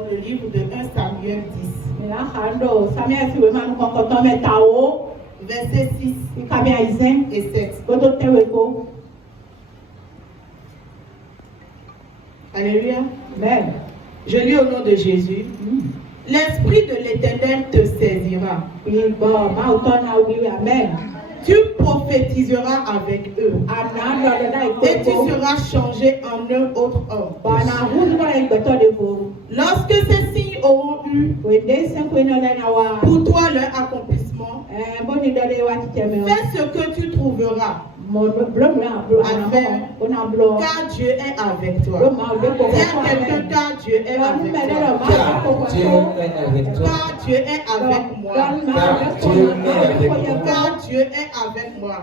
dans le livre de 1 Samuel 10. Versets 6 et 7. Alléluia. Amen. Je lis au nom de Jésus. L'Esprit de l'Éternel te saisira. Amen. Tu prophétiseras avec eux. Et tu seras changé en un autre homme. Lorsque ces signes auront eu pour toi leur accomplissement, fais ce que tu trouveras à faire, car Dieu est avec toi. Dis à quelqu'un, car Dieu est avec toi. Car Dieu est avec moi. Car Dieu est avec moi.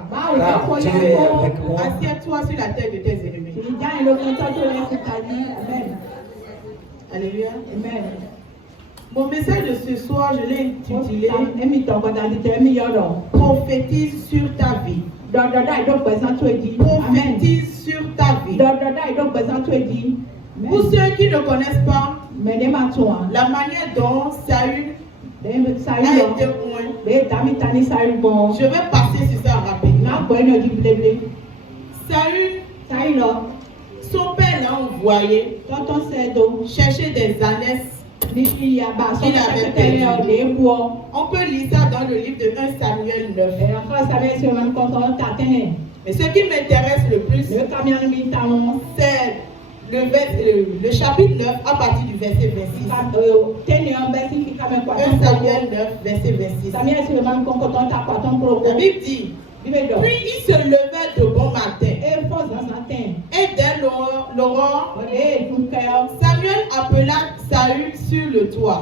Assieds-toi sur la tête de tes ennemis. Alléluia. Amen. Mon message de ce soir, je l'ai intitulé Prophétise sur ta vie. Prophétise sur ta vie. Pour ceux qui ne connaissent pas la manière dont Saül a été oint, je vais passer sur ça rapidement. Saül, son père l'a envoyé chercher des ânesses qu'il avait perdues. On peut lire ça dans le livre de 1 Samuel 9. Mais ce qui m'intéresse le plus, c'est le chapitre 9 à partir du verset 26. 1 Samuel 9, verset 26. La Bible dit, puis il se levait de bon matin. Et dès l'aurore, Samuel appela Saül sur le toit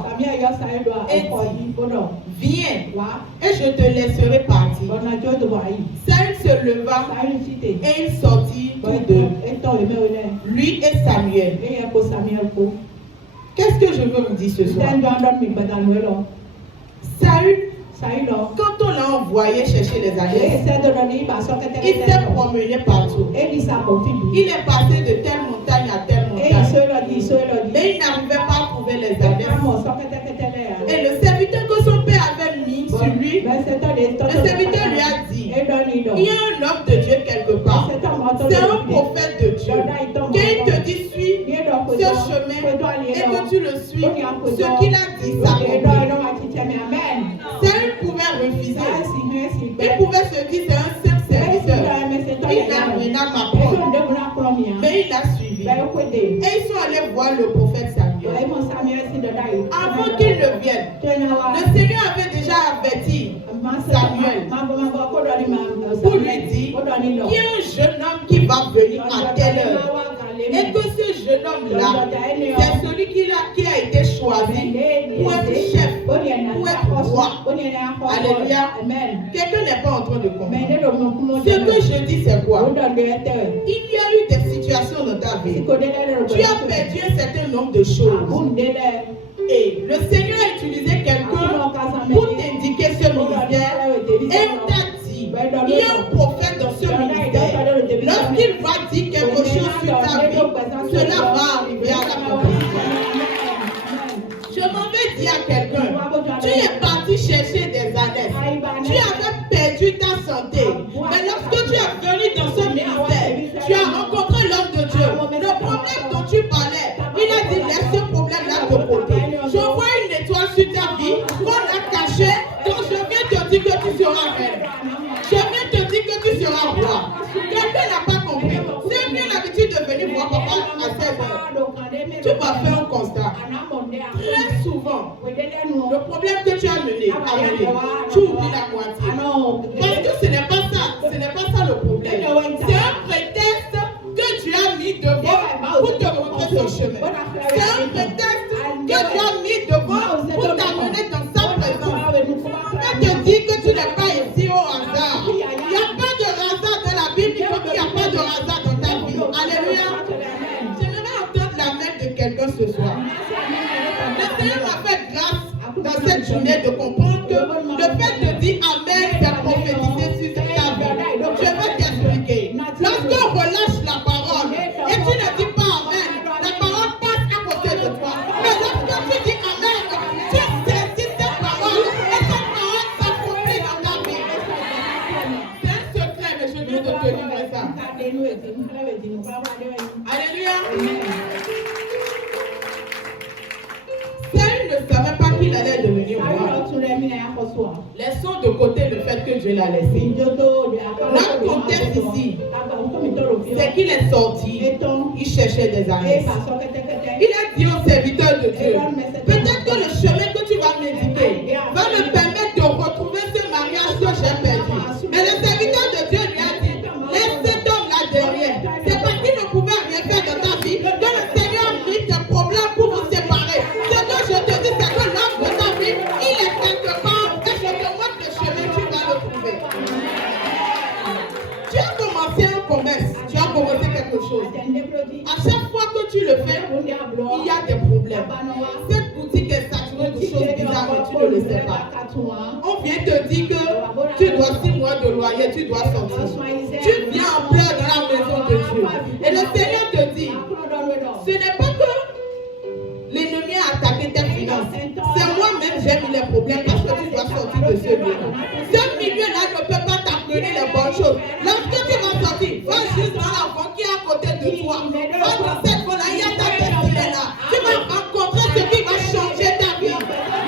et dit, viens et je te laisserai partir. Saül se leva et il sortit tous deux, lui et Samuel. Qu'est-ce que je veux vous dire ce soir? Saül, quand on l'a envoyé chercher les ânesses, il s'est promené partout. Il est passé de telle montagne à telle montagne. Mais il n'arrivait pas à trouver les ânesses. Et le serviteur que son père avait mis sur lui, le serviteur lui a dit, il y a un homme de Dieu quelque part. C'est un prophète de Dieu. Qu'il te dit, suis ce chemin et que tu le suis. Ce qu'il a dit, ça Saül pouvait refuser. Il pouvait se dire, c'est un simple serviteur. Il n'a rien à m'apprendre. Mais il a suivi. Et ils sont allés voir le prophète Samuel. Avant qu'il ne vienne, le Seigneur avait déjà averti Samuel pour lui dire qu'il y a un jeune homme qui va venir à telle heure. Et que ce jeune homme-là, c'est celui qui a été choisi pour être chef, pour être roi. Alléluia. Quelqu'un n'est pas en train de comprendre. Ce que je dis, c'est quoi? Il y a eu des situations dans ta vie. Tu as perdu un certain nombre de choses. Et le Seigneur a utilisé quelqu'un pour t'indiquer ce ministère. Et on t'a dit, il y a un prophète dans ce ministère. Lorsqu'il va dire quelque chose sur ta vie, cela va arriver à l'accomplissement. Je m'en vais dire à quelqu'un, tu es parti chercher des ânesses. Tu avais perdu ta santé. Mais lorsque tu es venu dans ce ministère, tu as rencontré l'homme de Dieu. Le problème dont tu parlais, il a dit, laisse ce problème-là de côté. Je vois une étoile sur ta vie qu'on a cachée. Donc je viens te dire que tu seras reine. Je viens te dire que tu seras roi. Quelqu'un n'a pas compris. C'est bien l'habitude de venir voir papa à 16 heures. Tu vas faire un constat. Très souvent, le problème que tu as amené, tu oublies la moitié. Parce que ce n'est pas ça le problème. C'est un prétexte que tu as mis devant pour te montrer son chemin. C'est un prétexte que tu as mis devant pour t'amener dans sa présence. Je te dis que tu n'es pas ici au hasard. Il n'y a pas de hasard dans la Bible, il n'y a pas de hasard dans ta vie. Alléluia. J'aimerais entendre la main de quelqu'un ce soir. Le Seigneur m'a fait grâce dans cette journée de comprendre que le fait de dire Amen, c'est prophétiser de te livrer ça. Alléluia. Saül ne savait pas qu'il allait devenir roi. Laissons de côté le fait que Dieu l'a laissé. Notre contexte ici, c'est qu'il est sorti, il cherchait des amis. Il a dit au serviteur de Dieu, peut-être que le chemin que tu vas m'indiquer va me permettre de retrouver ce mariage que j'ai perdu. Mais le serviteur de Dieu lui a dit, laisse cet homme-là derrière. C'est parce qu'il ne pouvait rien faire dans ta vie que le Seigneur a mis des problèmes pour vous séparer. Ce que je te dis, c'est que l'homme de ta vie, il est quelque part et je te montre le chemin, tu vas le trouver. Tu as commencé un commerce, tu as commencé quelque chose. À chaque fois que tu le fais, il y a des problèmes. Cette boutique est saturée de choses bizarres, mais tu ne le sais pas. On vient te dire que tu dois 6 mois de loyer, tu dois sortir. Tu viens en pleurs dans la maison de Dieu. Et le Seigneur te dit, ce n'est pas que l'ennemi a attaqué tes finances. C'est moi-même j'ai mis les problèmes parce que tu dois sortir de ce milieu-là. Ce milieu-là ne peut pas t'appeler les bonnes choses. Lorsque tu vas sortir, va juste dans la banque qui est à côté de toi. Va dans cette voie-là, il y a ta destinée là. Tu vas rencontrer ce qui va changer ta vie.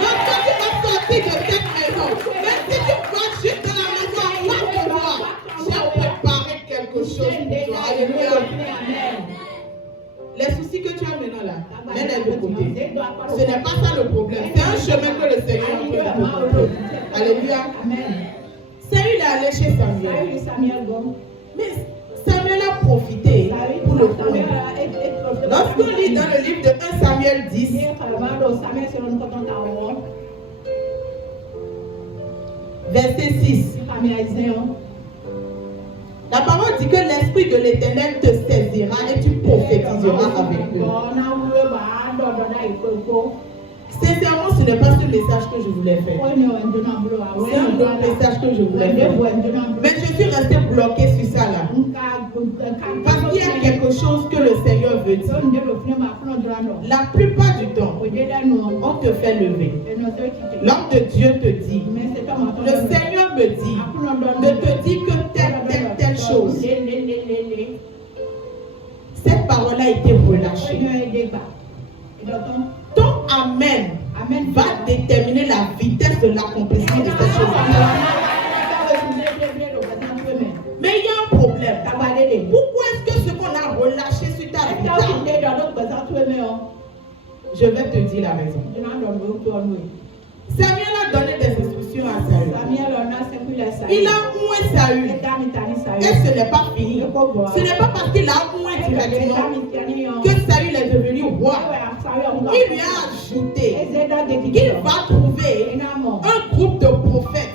Lorsque tu vas sortir de cette maison, même si tu vas juste dans la maison en face de toi, j'ai préparé quelque chose pour toi. Alléluia. Les soucis que tu as maintenant là, mets-les de côté. Ce n'est pas ça le problème. C'est un chemin que le Seigneur a fait pour toi. Alléluia. Saül est allé chez Samuel. Mais Samuel a profité pour le trouver. Lorsqu'on lit dans le livre de 1 Samuel 10, verset 6, la parole dit que l'Esprit de l'Éternel te saisira et tu prophétiseras avec eux. Sincèrement, ce n'est pas ce message que je voulais faire. C'est un autre message que je voulais faire. Mais je suis resté bloqué sur ça là. Parce qu'il y a quelque chose que le Seigneur veut dire. La plupart du temps, on te fait lever. L'homme de Dieu te dit, le Seigneur me dit, ne te dit que telle chose. Cette parole a été relâchée. Ton Amen va déterminer la vitesse de l'accomplissement de cette chose. Mais il y a un problème. Pourquoi est-ce que ce qu'on a relâché sur ta vie, je vais te dire la raison. Samuel a donné des instructions à Saül. Il a oué Saül. Et ce n'est pas fini. Ce n'est pas parce qu'il a oué directement que Saül est devenu roi. Il lui a ajouté qu'il va trouver un groupe de prophètes.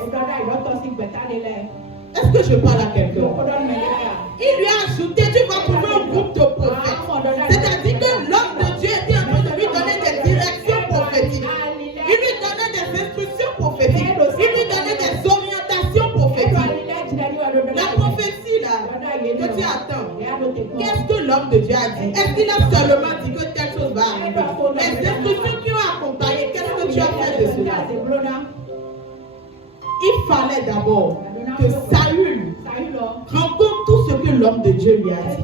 Est-ce que je parle à quelqu'un? Il lui a ajouté, tu vas trouver un groupe de prophètes. C'est-à-dire que l'homme de Dieu était en train de lui donner des directions prophétiques. Il lui donnait des instructions prophétiques. Il lui donnait des orientations prophétiques. La prophétie là, que tu attends, qu'est-ce que l'homme de Dieu a dit? Est-ce qu'il a seulement dit que telle chose va arriver? Les instructions qui ont accompagné, qu'est-ce que tu as fait de cela? Il fallait d'abord que Saül rencontre tout ce que l'homme de Dieu lui a dit.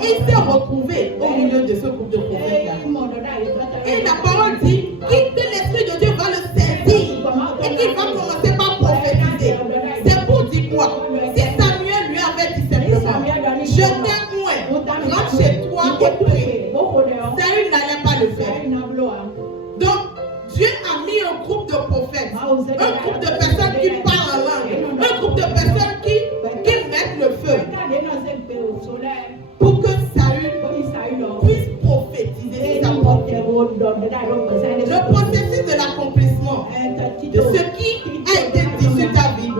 Et il s'est retrouvé au milieu de ce groupe de prophètes-là. Et la parole dit que l'Esprit de Dieu va le saisir et qu'il va commencer par prophétiser. C'est pour dire quoi? Si Samuel lui avait dit simplement, je t'ai oué, rentre chez toi et prie, Saül n'allait pas le faire. Donc, Dieu a mis un groupe de prophètes, un groupe de personnes qui parlent en langue, un groupe de personnes qui mettent le feu pour que Saül puisse prophétiser sa propre. Le processus de l'accomplissement de ce qui a été dit sur ta vie,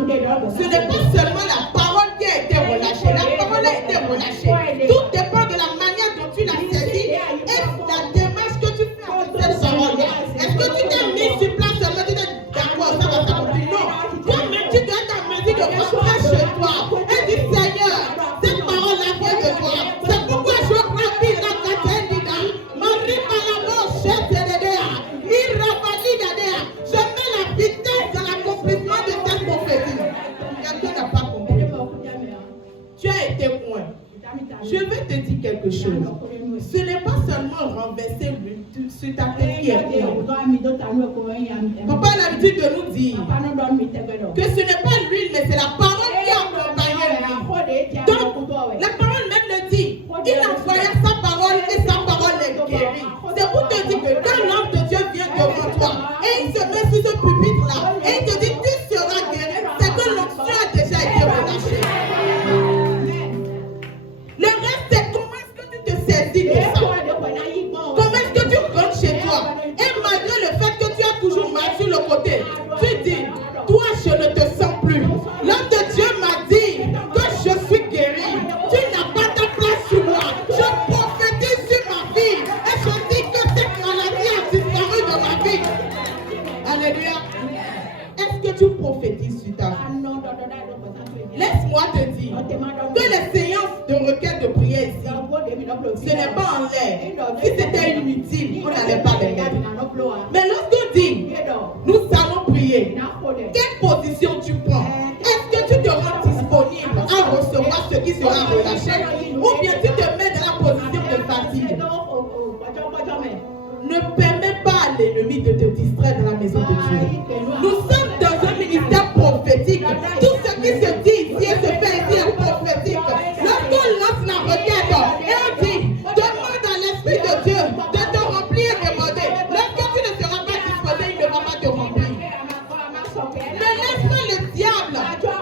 ce n'est pas seulement la parole qui a été relâchée, la parole a été relâchée. Tout dépend de la manière dont tu l'as saisie et la démarche que tu fais avec cette parole. Est-ce que tu t'es mis sur place seulement tu t'es d'accord, ça va s'accomplir? Non. Toi-même, tu dois être en mesure de rentrer chez toi et dire Seigneur, cette parole-là vient de toi. C'est pourquoi je prends la Marie par la mort, chef de l'aider. tes coins. Je vais te dire quelque chose. Ce n'est pas seulement renverser l'huile sur ta tête qui est coin. Papa a l'habitude de nous dire que ce n'est pas l'huile, mais c'est la parole qui accompagne l'huile. Donc, la parole même le dit. Il envoya sa parole et sa parole est guérie. C'est pour te dire que quand l'ange de Dieu vient devant toi et il se met sur ce pupitre-là et il te dit tu seras guéri, c'est que l'onction a déjà été relâchée. Le reste, c'est comment est-ce que tu te saisis de ça? Comment est-ce que tu rentres chez toi? Et malgré le fait que tu as toujours mal sur le côté, tu dis, toi je ne te sens plus. L'homme de Dieu m'a dit que je suis guéri. Tu n'as pas ta place sur moi. Je prophétise sur ma vie. Et je dis que cette maladie a disparu de ma vie. Alléluia. Est-ce que tu prophétises sur ta vie? Laisse-moi te dire que les séances de requête de prière ici, ce n'est pas en l'air. Si c'était inutile, on n'allait pas les mettre. Mais lorsqu'on dit, nous allons prier, quelle position tu prends? Est-ce que tu te rends disponible à recevoir ce qui sera relâché? Ou bien tu te mets dans la position de fatigue? Ne permets pas à l'ennemi de te distraire dans la maison de Dieu. Nous sommes dans un ministère prophétique. Tout ce qui se dit ici et se fait ici est prophétique. Lorsqu'on lance la requête et on dit, demande à l'Esprit de Dieu de te remplir et demander. Lorsque tu ne seras pas disposé, il ne va pas te remplir. Ne laisse pas le diable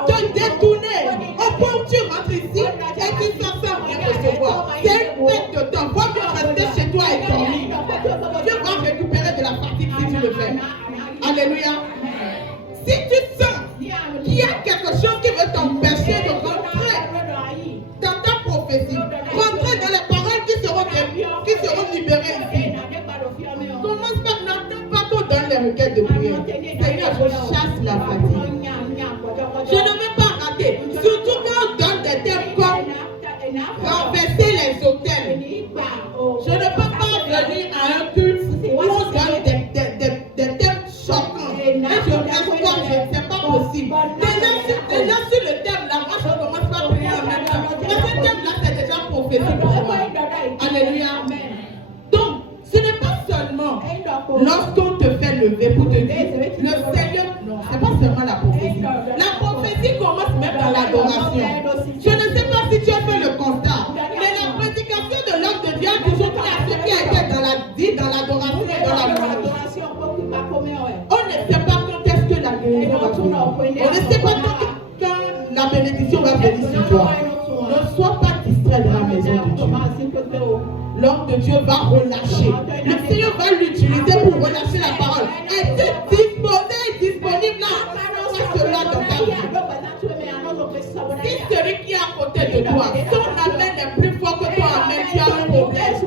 te détourner au point où tu rentres ici et tu sors sans rien recevoir. C'est une perte de temps. Vaut mieux rester chez toi et dormir. Tu vas récupérer de la fatigue si tu le fais. Alléluia. Si tu sens qu'il y a quelque chose qui veut t'empêcher de rentrer dans ta prophétie, rentrer dans les paroles qui seront libérées ici, commence par n'attends pas qu'on donne les requêtes de prière. Seigneur, je chasse la fatigue. Je ne veux pas rater. Surtout quand on donne des thèmes comme renverser les hôtels. Je ne peux pas venir à un culte où on donne des thèmes choquants. Et je reste quoi, c'est pas possible. Déjà sur le thème là, moi je commence pas à prier en même temps. Mais ce thème là, c'est déjà prophétique pour moi. Alléluia. Donc, ce n'est pas seulement lorsqu'on te fait lever pour te dire, le Seigneur, non, c'est pas seulement la prophétie. La prophétie commence même dans l'adoration. Je ne sais pas si tu as fait le constat, mais la prédication de l'homme de Dieu a toujours pris à ce qui a été dans l'adoration et dans la louange. On ne sait pas quand est-ce que la guérison va venir. On ne sait pas quand la bénédiction va venir sur toi. Ne sois pas distrait dans la maison de Dieu. L'homme de Dieu va relâcher. Le Seigneur va l'utiliser pour relâcher la parole. Es-tu disposé et disponible là? Fais cela dans ta vie. Si celui qui est à côté de toi, son amen est plus fort que ton amen, tu as un problème. Tu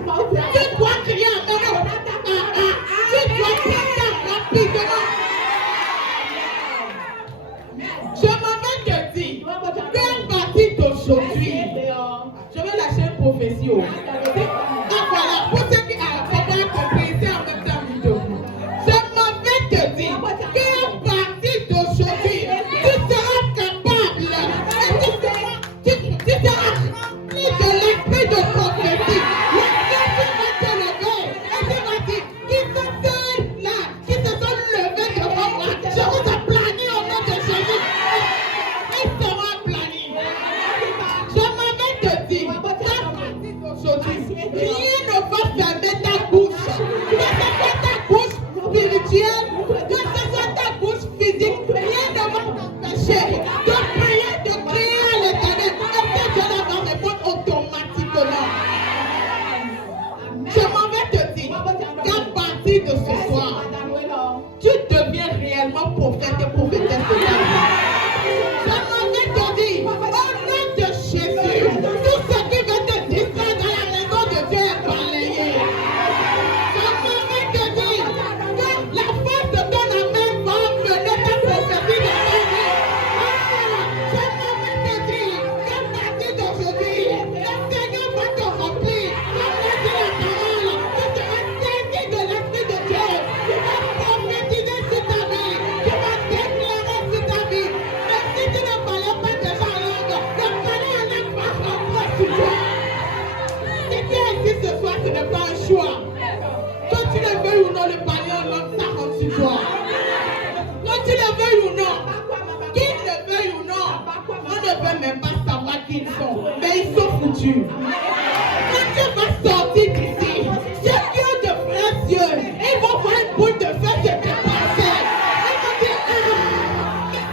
dois crier amen. Tu dois faire ça rapidement. Je m'en vais te dire qu'à partir d'aujourd'hui, je vais lâcher une prophétie. Ah voilà, pour ceux qui ont compris, c'est en même temps vidéo. Je m'en vais te dire qu'à partir d'aujourd'hui, tu seras capable et tu seras rempli de l'esprit de prophétie. L'esprit va te lever et tu vas dire, qui sont ceux-là qui se sont levés devant moi? Je vous aplanis au nom de Jésus. Ils seront aplanis. Je m'en vais te dire, qu'à partir d'aujourd'hui, rien ne va fermer ta bouche. Que ce soit ta bouche spirituelle, que ce soit ta bouche physique, rien ne va t'empêcher de prier, de crier à l'Éternel. Est-ce que Dieu tu dois. Ce qui existe ce soir, ce n'est pas un choix. Quand tu le veuilles ou non, le parler en langue, ça rentre sur toi. Quand tu le veuilles ou non, qu'ils le veuillent ou non, on ne veut même pas savoir qui ils sont. Mais ils sont foutus. Quand tu vas sortir d'ici, ceux qui ont de vrais yeux, ils vont voir une boule de feu se dépasser. Ils vont dire,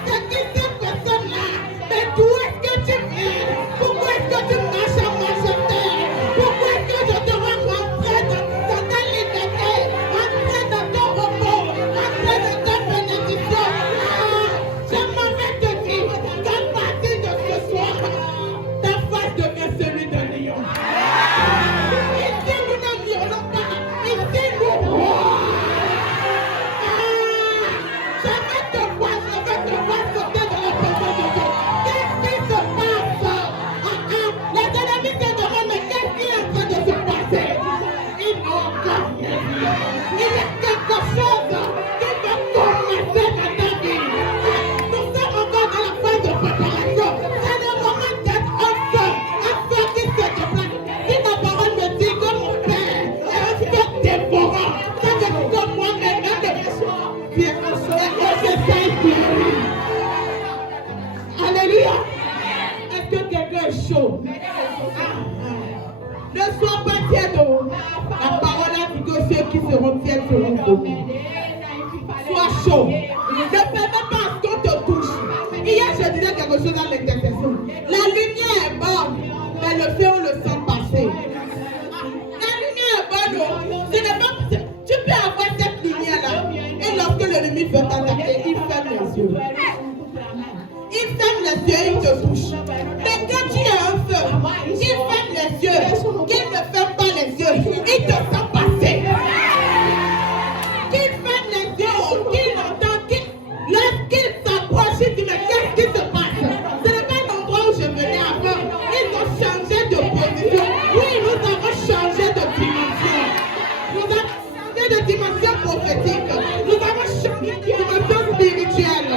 c'est qui cette personne-là? Mais d'où est-ce que tu viens? Pourquoi est-ce que tu marches à marcheter? Pourquoi est-ce que je te vois rentrer dans ta liberté, rentrer dans ton repos, rentrer dans ta bénédiction? Je m'en vais te dire qu'à partir de ce soir, ta face devient celui d'un lion. Ici, nous ne violons pas. Ici, nous roulons. Je vais te voir sauter de la présence de Dieu. Qu'est-ce qui se passe? Les ennemis te demandent, mais qu'est-ce qui est en train de se passer? Ils n'ont encore rien vu. Il y a quelque chose qui va commencer dans ta vie. Nous sommes encore dans la phase de préparation. C'est le moment d'être un feu qui se déplace. Si ta parole me dit que mon père est un feu dévorant, ça veut dire que moi-même, alléluia. Est-ce que quelqu'un est chaud? Ne sois pas tiède. La parole a dit que ceux qui seront tièdes seront beaucoup. Sois chaud. Ne permets pas à ce qu'on te touche. Hier, je disais quelque chose dans l'intercession. La lumière est bonne, mais le feu, on le sent passer. La lumière est bonne. Ce n'est pas... Tu peux avoir cette lumière-là. Et lorsque l'ennemi veut t'attaquer, il ferme les yeux. Il ferme les yeux et il te touche. Mais quand tu as un feu, il ferme les yeux. Qu'il ne ferme pas les yeux, il te sent passer. Qu'il ferme les yeux, qu'il entend, lorsqu'il s'approche, il dit, mais qu'est-ce qui se passe? Ce n'est pas l'endroit où je venais avant. Ils ont changé de position. Oui, nous avons changé de dimension. Nous avons changé de dimension prophétique. Nous avons changé de dimension spirituelle.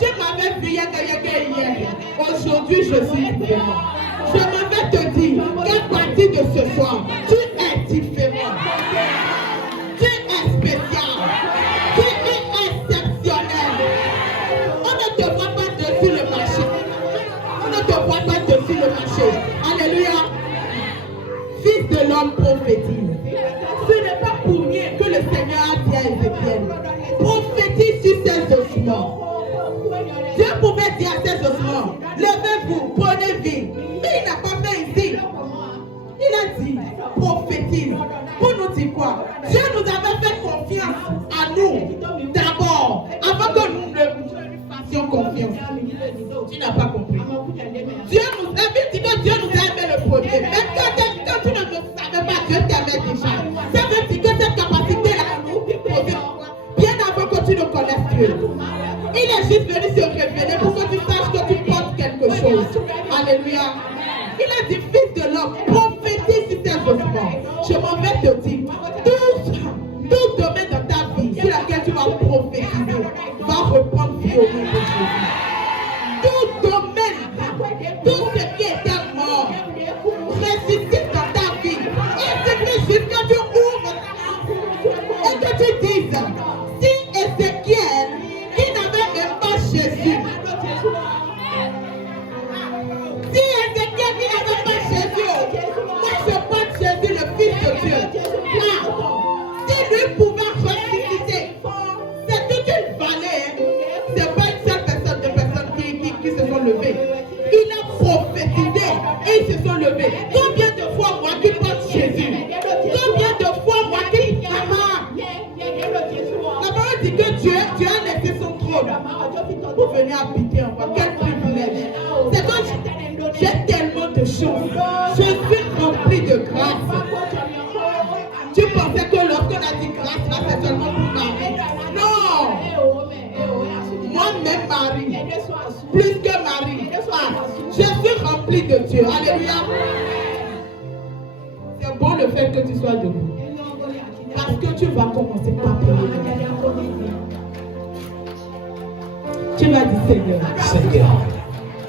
Tu m'avais vu hier. Aujourd'hui, je suis différent. Je m'en vais te dire qu'à partir de ce soir, tu es différent. Tu es spécial. Tu es exceptionnel. On ne te voit pas dessus le marché. On ne te voit pas dessus le marché. Alléluia. Fils de l'homme prophétise. Ce n'est pas pour rien que le Seigneur a dit à Ézéchiel, prophétise sur ces ossements. Dieu pouvait dire à ces ossements, levez-vous, prenez vie. Mais il n'a pas fait ici. Il a dit, prophétise. Pour nous dire quoi? Dieu nous avait fait confiance à nous d'abord, avant que nous ne lui fassions confiance. Tu n'as pas compris. Dieu nous a dit que Dieu nous a aimé le premier. Même quand tu ne savais pas, Dieu t'aimait déjà. Ça veut dire que cette capacité-là, bien avant que tu ne connaisses Dieu. Il est juste venu se révéler pour que tu saches que tu portes quelque chose. Alléluia. Il a dit, fils de l'homme, prophétise sur tes ossements. Je m'en vais te dire, tout domaine dans ta vie sur laquelle tu vas prophétiser va reprendre vie au nom de Jésus. Tout domaine, tout ce qui était mort, ressuscite dans ta vie. Il suffit juste que tu ouvres et que tu dises, si Ézéchiel, qui n'avait même pas Jésus, si Ézéchiel qui n'avait pas Jésus, moi je porte Jésus, le Fils de Dieu. Si lui pouvait ressusciter, c'est toute une vallée. C'est pas une seule personne, deux personnes qui se sont levées. Il a prophétisé et ils se sont levés. Combien de fois moi qui porte Jésus? Combien de fois moi qui la parole dit que Dieu a laissé son trône pour venir habiter en moi. Quel privilège! C'est que j'ai tellement de choses. Je suis rempli de grâce. Tu pensais que lorsqu'on a dit grâce, là, c'est seulement pour Marie. Non! Moi-même, Marie. Plus que Marie. Je suis rempli de Dieu. Alléluia. C'est bon le fait que tu sois debout. Parce que tu vas commencer par prier. Tu vas dire Seigneur.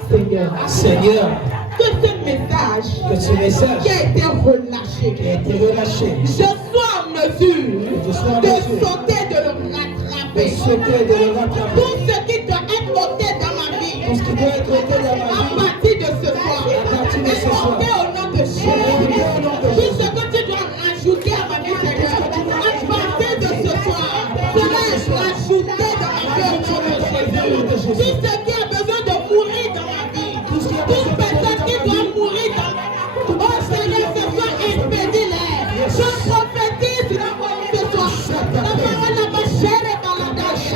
Seigneur. Seigneur. Que ce message qui a été relâché, je sois en mesure de sauter, de le rattraper. Tout ce qui doit être ôté dans ma vie, à partir de ce soir, est ôté au nom de Jésus. Tout ce que tu dois rajouter à ma vie, Seigneur, à partir de ce soir, cela est rajouté dans ma vie au nom de Jésus. Tout ce qui a besoin de mourir dans ma vie, toute personne qui doit mourir dans ma vie, oh Seigneur, ce soir, expédie-les. Je prophétise ce soir. La parole n'a pas cher et baladage.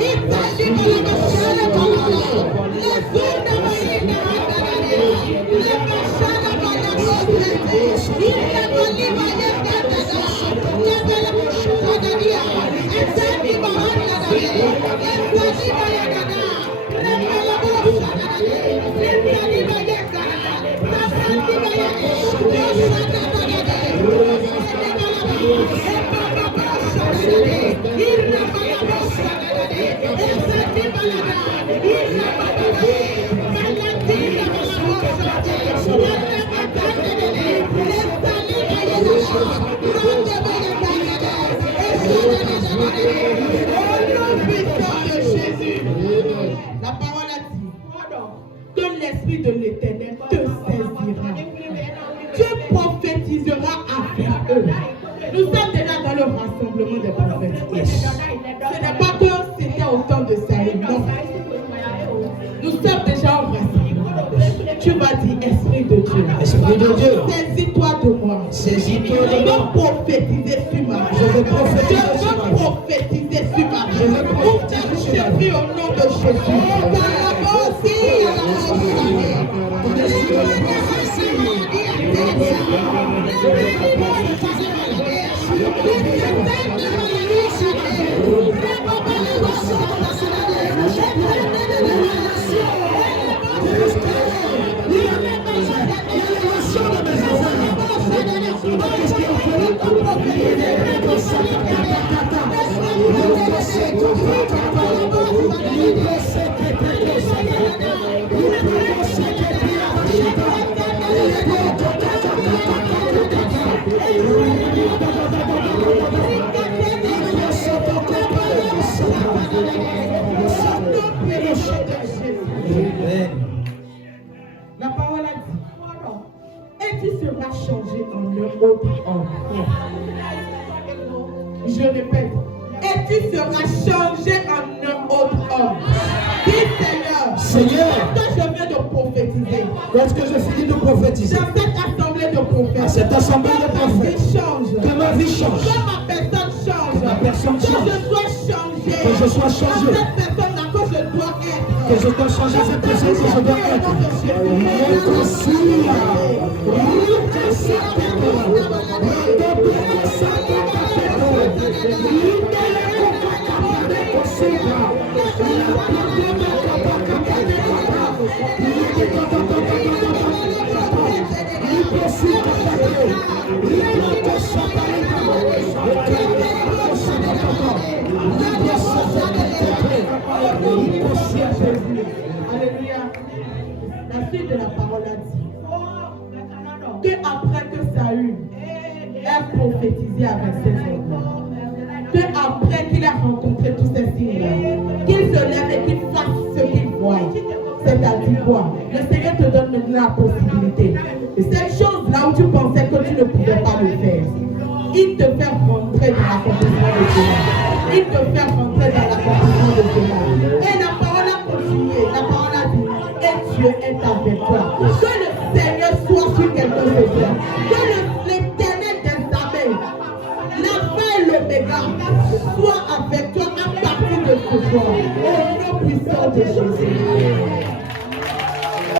Il s'agit de la cher et baladage. Les jours de Marie, les machins de baladage. Il n'a pas dit Marie, la parole a dit que l'Esprit de l'Éternel te saisira. Tu prophétiseras avec eux. Nous sommes déjà dans le rassemblement des prophètes. Ce n'est pas que c'était au temps de Saül, non. Nous sommes déjà au rassemblement. Tu vas dire Esprit de Dieu. Esprit de Dieu. Saisis-toi de moi. Saisis-toi de moi. Je veux prophétiser sur ma vie. Je veux prophétiser sur ma vie. Prophétiser sur ma vie. Je veux prophétiser sur ma vie. Au nom de Jésus. La parole a dit, et tu seras changé en un autre homme. Je répète, et tu seras changé en un autre homme. Dis Seigneur, lorsque je viens de prophétiser, lorsque je finis de prophétiser, dans cette assemblée de prophètes, à cette assemblée de prophètes, que ma vie change, que ma personne change, que ma personne change, que je sois changé, que je sois changé, cette personne-là que je dois être, que je dois changer cette personne que je dois être. Alléluia. La suite de la parole a dit que après que Saül ait prophétisé avec ses enfants, que après qu'il a rencontré tous ces signes, qu'il se lève et qu'il fasse ce qu'il voit. C'est-à-dire quoi? Le Seigneur te donne maintenant la possibilité. Et cette chose-là où tu pensais que tu ne pouvais pas le faire, il te fait rentrer dans l'accomplissement de Dieu. Il te fait